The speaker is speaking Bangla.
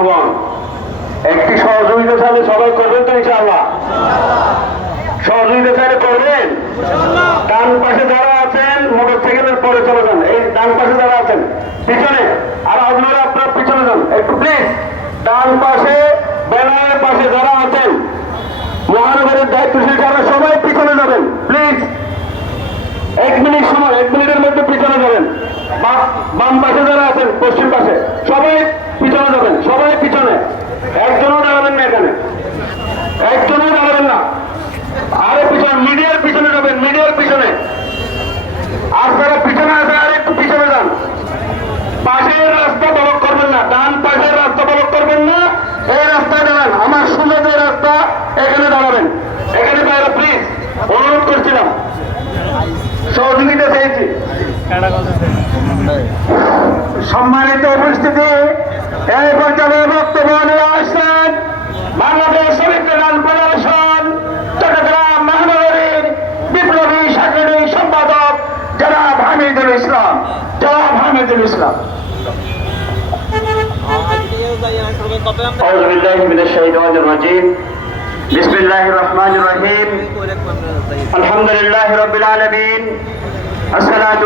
বন্ধুগণ, একটি সহযোগিতা চাইলে সবাই করবেন তো ইনশাআল্লাহ? সহযোগিতা চাইলে করবেন? ডান পাশে যারা আছেন মোটরসাইকেলের পরে চলে যান। এই ডান পাশে যারা আছেন পিছনে, আর আপনারা আপনার পিছনে যান একটু প্লিজ। ডান পাশে ব্যানারের পাশে যারা আছেন মহানগরের দায়িত্বশীল যারা সবাই পিছনে যাবেন প্লিজ। 1 মিনিট সময়, 1 মিনিটের মধ্যে পিছনে যাবেন। বাম পাশে যারা আছেন পশ্চিম পাশে সবাই পিছনে যাবেন, সবাই পিছনে। একজনও দাঁড়াবেন না এখানে, একজনও দাঁড়াবেন না। আরে পিছনে, মিডিয়ার পিছনে যাবেন, মিডিয়ার পিছনে। আর যারা পিছনে আছে আর একটু পিছনে যান। পাশের রাস্তা ব্লক করবেন না, ডান পাশের রাস্তা ব্লক করবেন না। এই রাস্তায় দাঁড়ান, আমার সোজা যে রাস্তা এখানে দাঁড়াবেন। এখানে বাইরে প্লিজ অনুরোধ করছিলাম, সহযোগিতা চেয়েছি। সম্মানিত উপস্থিতি, এই পর্যায়ে বক্তব্য নিয়ে আসছেন বাংলাদেশ শ্রমিক কল্যাণ ফেডারেশন চট্টগ্রাম মহানগরীর বিপ্লবী সাংগঠনিক সম্পাদক জনাব হামিদুল ইসলাম। জনাব হামিদুল ইসলাম। আউযু বিল্লাহি মিনাশ শাইতানির রাজীম। বিসমিল্লাহির রহমানির রহিম। আলহামদুলিল্লাহি রাব্বিল আলামিন। আসসালাতু